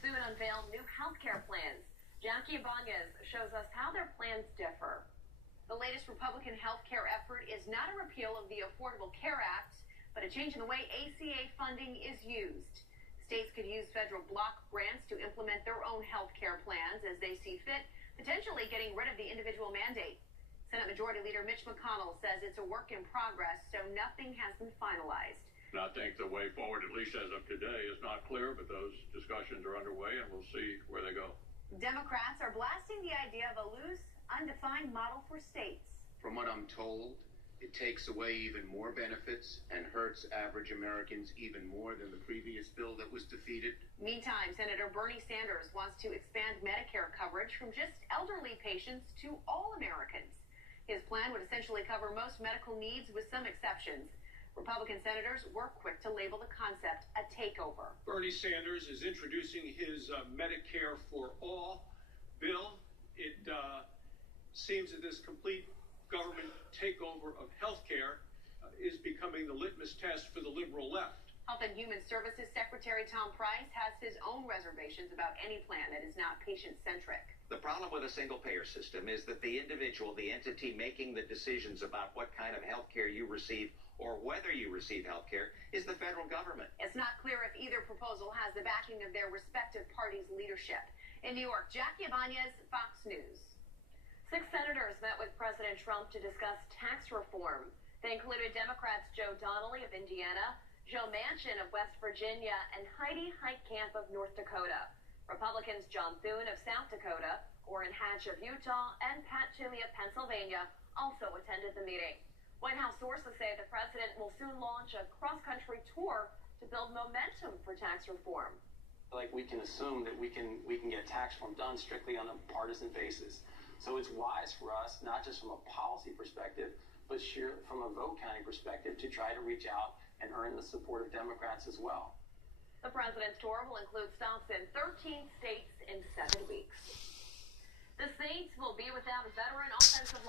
soon unveil new healthcare plans. Jackie Ibanez shows us how their plans differ. The latest Republican healthcare effort is not a repeal of the Affordable Care Act, but a change in the way ACA funding is used. States could use federal block grants to implement their own healthcare plans as they see fit, potentially getting rid of the individual mandate. Senate Majority Leader Mitch McConnell says it's a work in progress, so nothing has been finalized. I think the way forward, at least as of today, is not clear, but those discussions are underway, and we'll see where they go. Democrats are blasting the idea of a loose, undefined model for states. From what I'm told, it takes away even more benefits and hurts average Americans even more than the previous bill that was defeated. Meantime, Senator Bernie Sanders wants to expand Medicare coverage from just elderly patients to all Americans. His plan would essentially cover most medical needs with some exceptions. Republican senators were quick to label the concept a takeover. Bernie Sanders is introducing his Medicare for All bill. It seems that this complete government takeover of health care is becoming the litmus test for the liberal left. Health and Human Services Secretary Tom Price has his own reservations about any plan that is not patient-centric. The problem with a single-payer system is that the individual, the entity making the decisions about what kind of health care you receive or whether you receive health care is the federal government. It's not clear if either proposal has the backing of their respective parties' leadership. In New York, Jackie Ibanez, Fox News. 6 senators met with President Trump to discuss tax reform. They included Democrats Joe Donnelly of Indiana, Joe Manchin of West Virginia, and Heidi Heitkamp of North Dakota. Republicans John Thune of South Dakota, Orrin Hatch of Utah, and Pat Toomey of Pennsylvania also attended the meeting. White House sources say the president will soon launch a cross-country tour to build momentum for tax reform. Like, we can assume that we can get tax reform done strictly on a partisan basis. So it's wise for us, not just from a policy perspective, but from a vote counting perspective, to try to reach out and earn the support of Democrats as well. The president's tour will include stops in 13 states in 7 weeks. The Saints will be without a veteran offensive line.